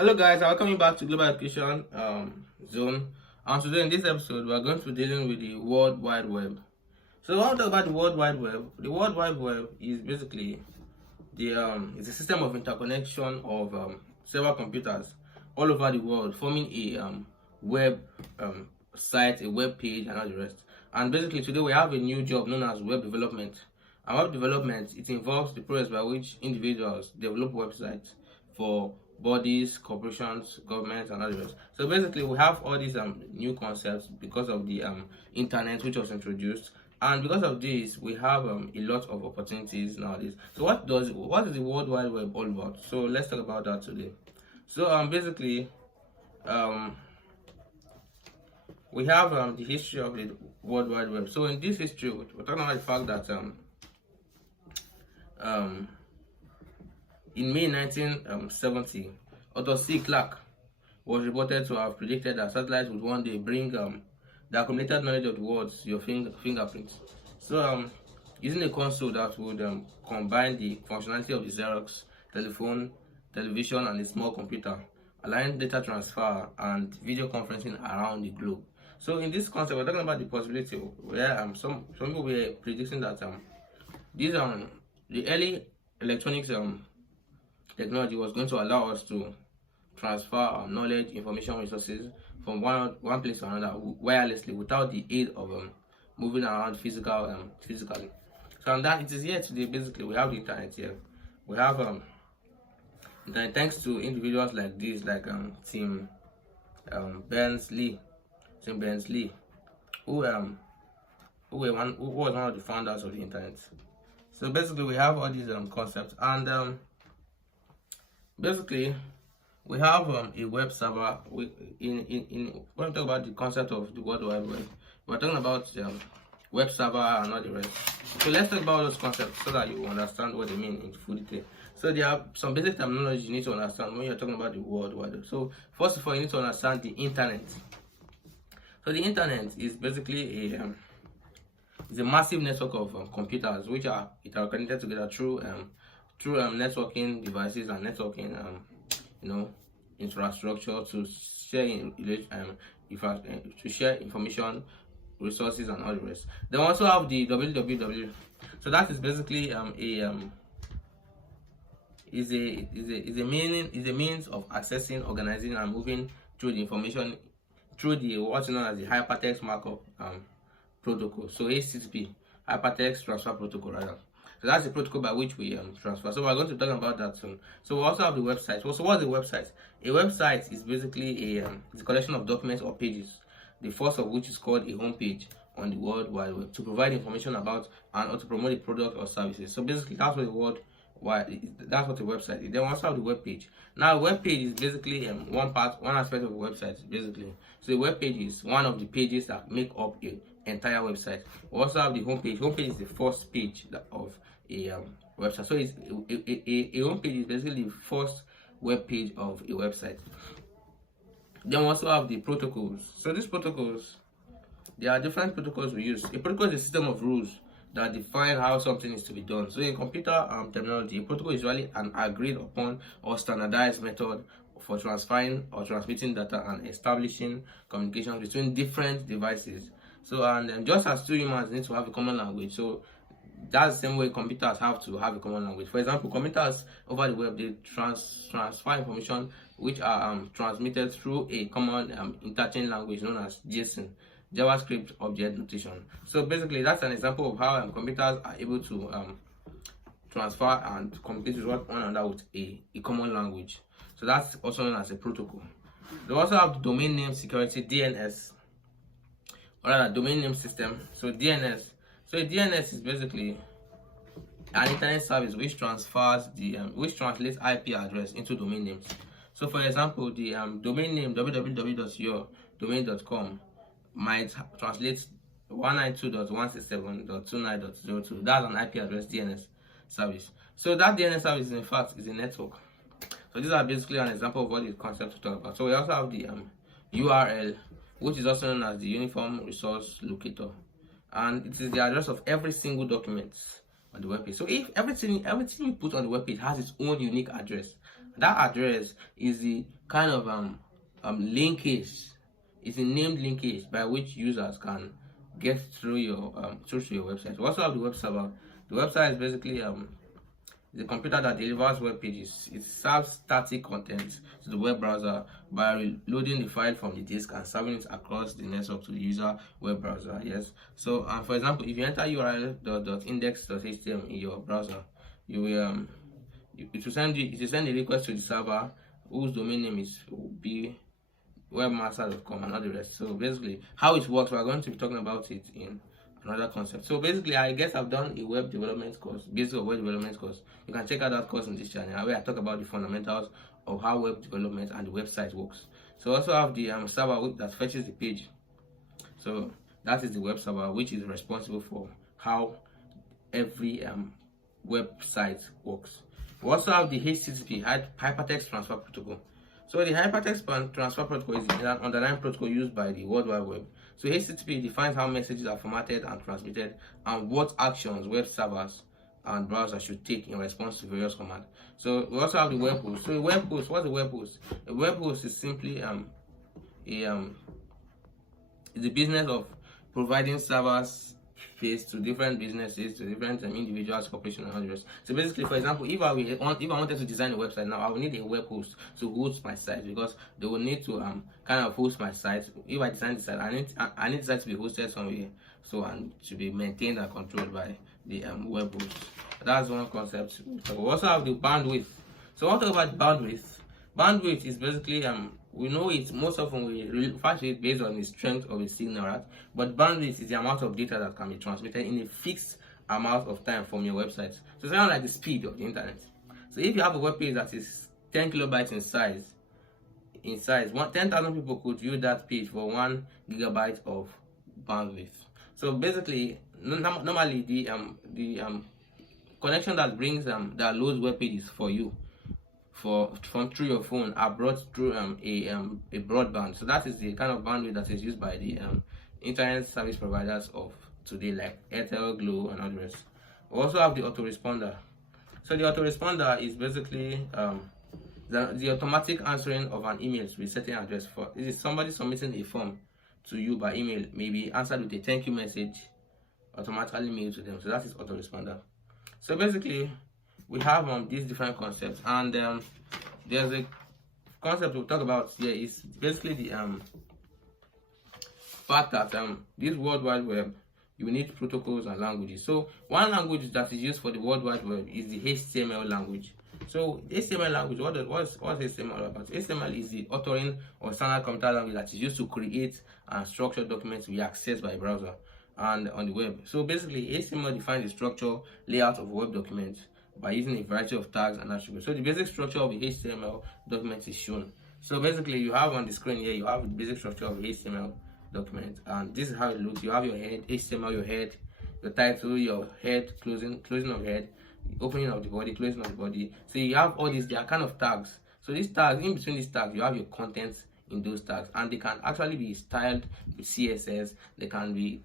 Hello guys, welcome you back to Global Education Zone. And today in this episode, we are going to be dealing with the World Wide Web. So when we talk about the World Wide Web is basically it's a system of interconnection of several computers all over the world, forming a web site, a web page, and all the rest. And basically today we have a new job known as web development. And web development, it involves the process by which individuals develop websites for bodies, corporations, governments, and others. So basically, we have all these new concepts because of the internet which was introduced, and because of this, we have a lot of opportunities nowadays. So what is the World Wide Web all about? So let's talk about that today. So basically, um, we have the history of the World Wide Web. So in this history, we're talking about the fact that um, in May 1970, Otto C. Clarke was reported to have predicted that satellites would one day bring the accumulated knowledge of the world to your fingerprints. So, using a console that would combine the functionality of the Xerox, telephone, television, and a small computer, allowing data transfer and video conferencing around the globe. So, in this concept, we're talking about the possibility where some people were predicting that these the early electronics technology was going to allow us to transfer our knowledge, information, resources from one place to another wirelessly without the aid of moving around physically. So and that it is here today. Basically, we have the internet here. We have internet thanks to individuals like this, like Tim Berners-Lee, who was one of the founders of the internet. So basically, we have all these concepts, and basically we have a web server. In when we talk about the concept of the World Wide Web, we're talking about web server and all the rest. So let's talk about those concepts so that you understand what they mean in full detail. So there are some basic terminology you need to understand when you're talking about the World Wide Web. So first of all, you need to understand the internet. So the internet is basically it's a massive network of computers which are interconnected together through networking devices and networking infrastructure to share to share information, resources, and all the rest. They also have the www. So that is basically is a means of accessing, organizing, and moving through the information through the what's known as the hypertext markup protocol. So HTTP, hypertext transfer protocol, rather. So that's the protocol by which we transfer. So we're going to talk about that soon. So we also have the website. So what's a website? A website is basically it's a collection of documents or pages, the first of which is called a homepage on the World Wide Web, to provide information about and or to promote a product or services. So basically that's what that's what a website is. Then we also have the web page. Now, a web page is basically one aspect of a website, basically. So, a web page is one of the pages that make up an entire website. We also have the homepage. Homepage is the first page of a website. So, it's a homepage is basically the first web page of a website. Then we also have the protocols. So, these protocols, there are different protocols we use. A protocol is a system of rules that define how something is to be done. So in computer terminology, a protocol is usually an agreed upon or standardized method for transferring or transmitting data and establishing communication between different devices. So and just as two humans need to have a common language, so that's the same way computers have to have a common language. For example, computers over the web, they transfer information which are transmitted through a common interchange language known as JSON. JavaScript object notation. So basically, that's an example of how computers are able to transfer and communicate with one another with a common language. So that's also known as a protocol. They also have the domain name security, DNS, or rather domain name system. So DNS. So a DNS is basically an internet service which transfers which translates IP address into domain names. So for example, the domain name www.yourdomain.com might translate 192.167.29.02. That's an IP address DNS service. So that DNS service, in fact, is a network. So these are basically an example of what the concept to talk about. So we also have the URL, which is also known as the Uniform Resource Locator, and it is the address of every single document on the web page. So if everything you put on the web page has its own unique address, That address is the kind of linkage, it's a named linkage by which users can get through your website. We also have the web server. The website is basically the computer that delivers web pages. It serves static content to the web browser by loading the file from the disk and serving it across the network to the user web browser. Yes. So, for example, if you enter url.index.html in your browser, you will it will send a request to the server whose domain name will be webmaster.com and all the rest. So basically, how it works, we're going to be talking about it in another concept. So basically, I guess I've done a web development course, basic of web development course. You can check out that course on this channel where I talk about the fundamentals of how web development and the website works. So I also have the server that fetches the page. So that is the web server, which is responsible for how every website works. We also have the HTTP, Hypertext Transfer Protocol. So the Hypertext Transfer Protocol is an underlying protocol used by the World Wide Web. So HTTP defines how messages are formatted and transmitted and what actions web servers and browsers should take in response to various commands. So we also have the web host. So a web host, what's a web host? A web host is simply the business of providing servers space to different businesses, to different individuals, corporations, and others. So basically, for example, if I wanted to design a website now, I will need a web host to host my site, because they will need to kind of host my site. If I design the site, I need the site to be hosted somewhere, so and to be maintained and controlled by the web host. That's one concept. So we also have the bandwidth. So what about bandwidth? Bandwidth is basically we know it most often we refer to it based on the strength of a signal, right? But bandwidth is the amount of data that can be transmitted in a fixed amount of time from your website. So it's kind of like the speed of the internet. So if you have a web page that is 10 kilobytes in size, 10,000 people could view that page for 1 gigabyte of bandwidth. So basically, normally the connection that brings that loads web pages for you from through your phone are brought through a broadband. So that is the kind of bandwidth that is used by the internet service providers of today, like Airtel, Glo, and others. We also have the autoresponder. So the autoresponder is basically the automatic answering of an email to a certain address. For this is somebody submitting a form to you by email, maybe answered with a thank you message, automatically mailed to them. So that is autoresponder. So basically, we have these different concepts, and there's a concept we'll talk about here. Is basically the fact that this World Wide Web, you need protocols and languages. So one language that is used for the World Wide Web is the HTML language. So HTML language, what's HTML about? HTML is the authoring or standard computer language that is used to create and structure documents to be accessed by a browser and on the web. So basically, HTML defines the structure, layout of a web document by using a variety of tags and attributes. So the basic structure of the HTML document is shown. So basically, you have on the screen here, you have the basic structure of the HTML document, and this is how it looks. You have your head, HTML, your head, your title, your head, closing of head, opening of the body, closing of the body. So you have all these, they are kind of tags. So these tags, in between these tags, you have your contents in those tags, and they can actually be styled with CSS. They can be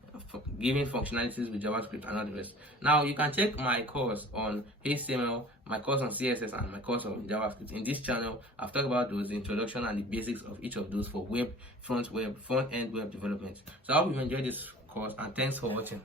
given functionalities with JavaScript and others. Now you can check my course on HTML, my course on CSS, and my course on JavaScript. In this channel, I've talked about those, the introduction and the basics of each of those for front-end web development. So I hope you enjoyed this course, and thanks for watching.